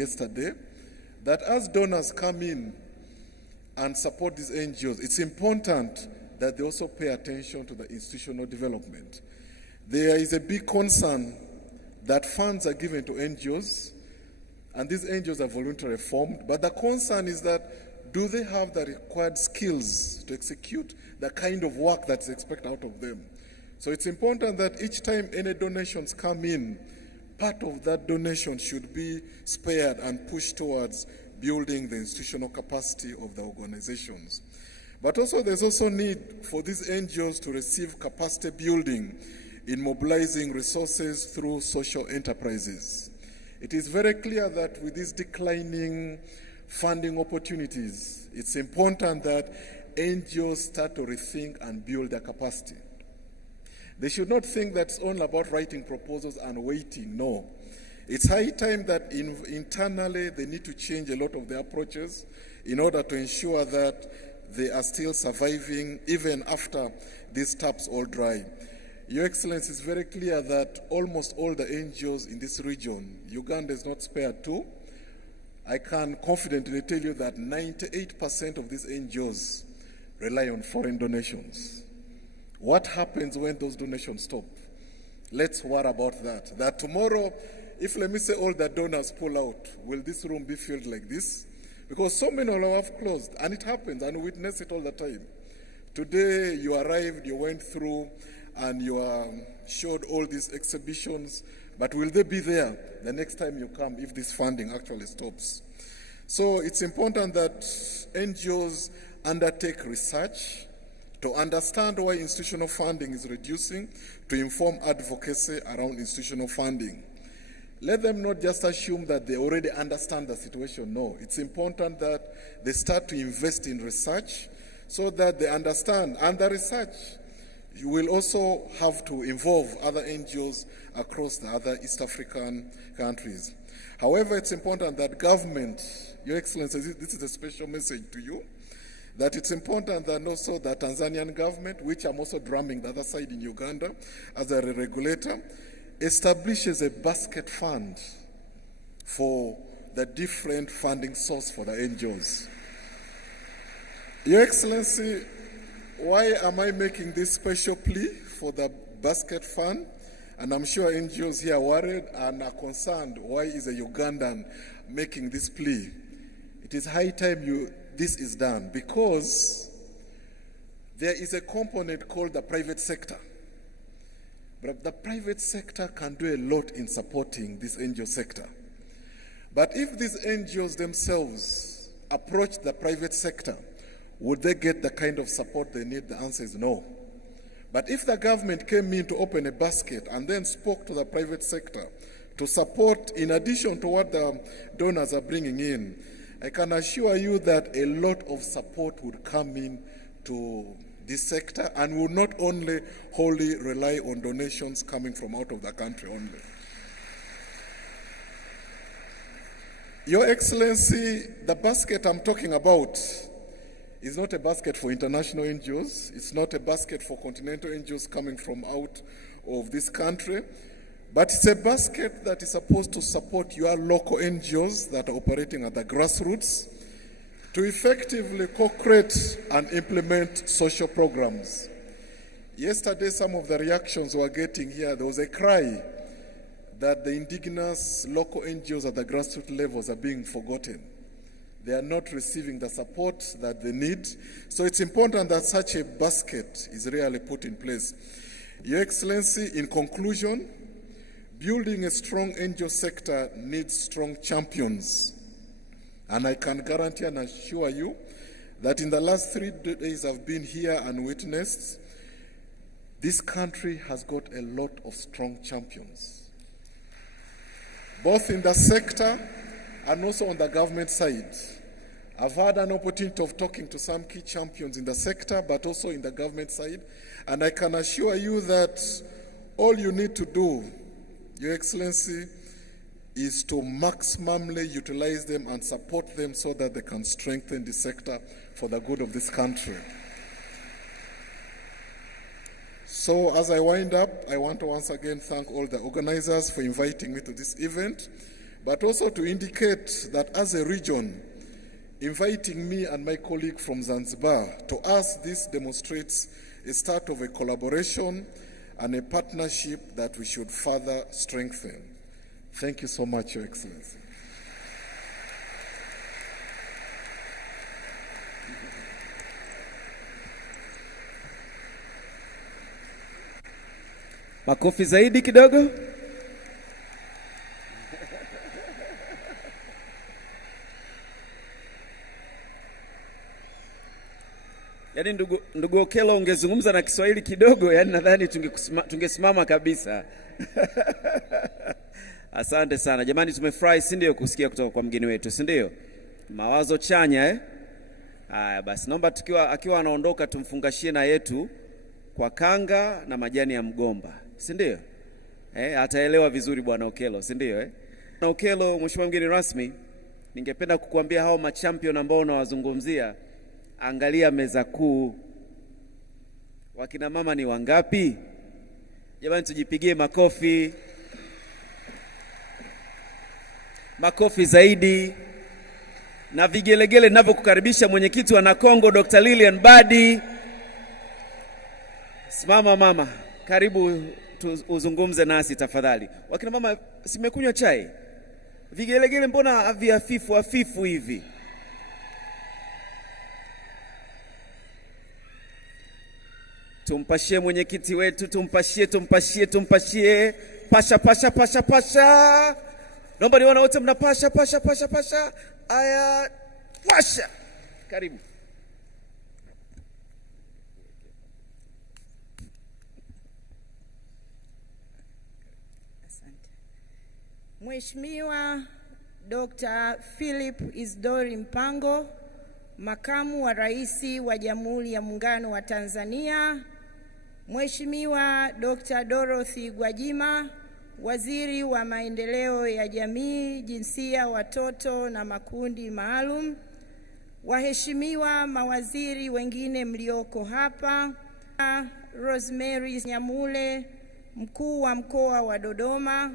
yesterday, that as donors come in and support these NGOs, it's important that they also pay attention to the institutional development. There is a big concern that funds are given to NGOs, and these NGOs are voluntarily formed, but the concern is that do they have the required skills to execute the kind of work that's expected out of them? So it's important that each time any donations come in, part of that donation should be spared and pushed towards building the institutional capacity of the organizations. But also there's also need for these NGOs to receive capacity building in mobilizing resources through social enterprises. It is very clear that with these declining funding opportunities, it's important that NGOs start to rethink and build their capacity. They should not think that it's only about writing proposals and waiting. No. It's high time that internally they need to change a lot of their approaches in order to ensure that they are still surviving even after these taps all dry. Your Excellency, it's very clear that almost all the NGOs in this region, Uganda is not spared too. I can confidently tell you that 98% of these NGOs rely on foreign donations. What happens when those donations stop? Let's worry about that. That tomorrow, if let me say all the donors pull out, will this room be filled like this? Because so many of them have closed, and it happens, and we witness it all the time. Today, you arrived, you went through, and you showed all these exhibitions, but will they be there the next time you come if this funding actually stops? So it's important that NGOs undertake research to understand why institutional funding is reducing, to inform advocacy around institutional funding. Let them not just assume that they already understand the situation. No, it's important that they start to invest in research so that they understand. And the research will also have to involve other NGOs across the other East African countries. However, it's important that government, Your Excellency, this is a special message to you, that it's important that also the Tanzanian government, which I'm also drumming the other side in Uganda as a regulator, establishes a basket fund for the different funding source for the NGOs. Your Excellency, why am I making this special plea for the basket fund? And I'm sure NGOs here are worried and are concerned, why is a Ugandan making this plea? It is high time this is done, because there is a component called the private sector. But the private sector can do a lot in supporting this NGO sector. But if these NGOs themselves approach the private sector, would they get the kind of support they need? The answer is no. But if the government came in to open a basket and then spoke to the private sector to support, in addition to what the donors are bringing in, I can assure you that a lot of support would come in to this sector and would not only wholly rely on donations coming from out of the country only. Your Excellency, the basket I'm talking about is not a basket for international NGOs. It's not a basket for continental NGOs coming from out of this country. But it's a basket that is supposed to support your local NGOs that are operating at the grassroots to effectively co-create and implement social programs. Yesterday, some of the reactions we're getting here, there was a cry that the indigenous local NGOs at the grassroots levels are being forgotten. They are not receiving the support that they need. So it's important that such a basket is really put in place. Your Excellency, in conclusion, building a strong NGO sector needs strong champions. And I can guarantee and assure you that in the last 3 days I've been here and witnessed, this country has got a lot of strong champions, both in the sector and also on the government side. I've had an opportunity of talking to some key champions in the sector, but also in the government side. And I can assure you that all you need to do, Your Excellency, is to maximally utilize them and support them so that they can strengthen the sector for the good of this country. So as I wind up, I want to once again thank all the organizers for inviting me to this event. but also to indicate that as a region, inviting me and my colleague from Zanzibar, to us this demonstrates a start of a collaboration and a partnership that we should further strengthen. Thank you so much, Your Excellency. Makofi zaidi kidogo. Yaani ndugu Okello, ungezungumza na Kiswahili kidogo, yani nadhani tungesimama kabisa. Asante sana. Jamani, tumefurahi si ndio kusikia kutoka kwa mgeni wetu, si ndio? Mawazo chanya Haya basi, naomba akiwa anaondoka tumfungashie na yetu kwa kanga na majani ya mgomba, si ndio? Ataelewa vizuri bwana Okello, si ndio? Na Okello, mheshimiwa mgeni rasmi, ningependa kukuambia hao machampion ambao unawazungumzia, angalia meza kuu. Wakina mama ni wangapi? Jamani, tujipigie makofi. Makofi zaidi. Na vigelegele ninavyokukaribisha mwenyekiti wa Nakongo Dr. Lilian Badi. Simama mama, karibu uzungumze nasi tafadhali. Wakina mama, simekunywa chai? Vigelegele mbona hafifu hivi? Tumpashie mwenyekiti wetu, tumpashie. Pasha. Naomba nione wote mnapasha. Aya, pasha. Karibu. Asante. Mheshimiwa Dr. Philip Isdori Mpango, Makamu wa Rais wa Jamhuri ya Muungano wa Tanzania, Mheshimiwa Dr. Dorothy Gwajima, Waziri wa Maendeleo ya Jamii, Jinsia, Watoto na Makundi Maalum, waheshimiwa mawaziri wengine mlioko hapa, Rosemary Nyamule, Mkuu wa Mkoa wa Dodoma,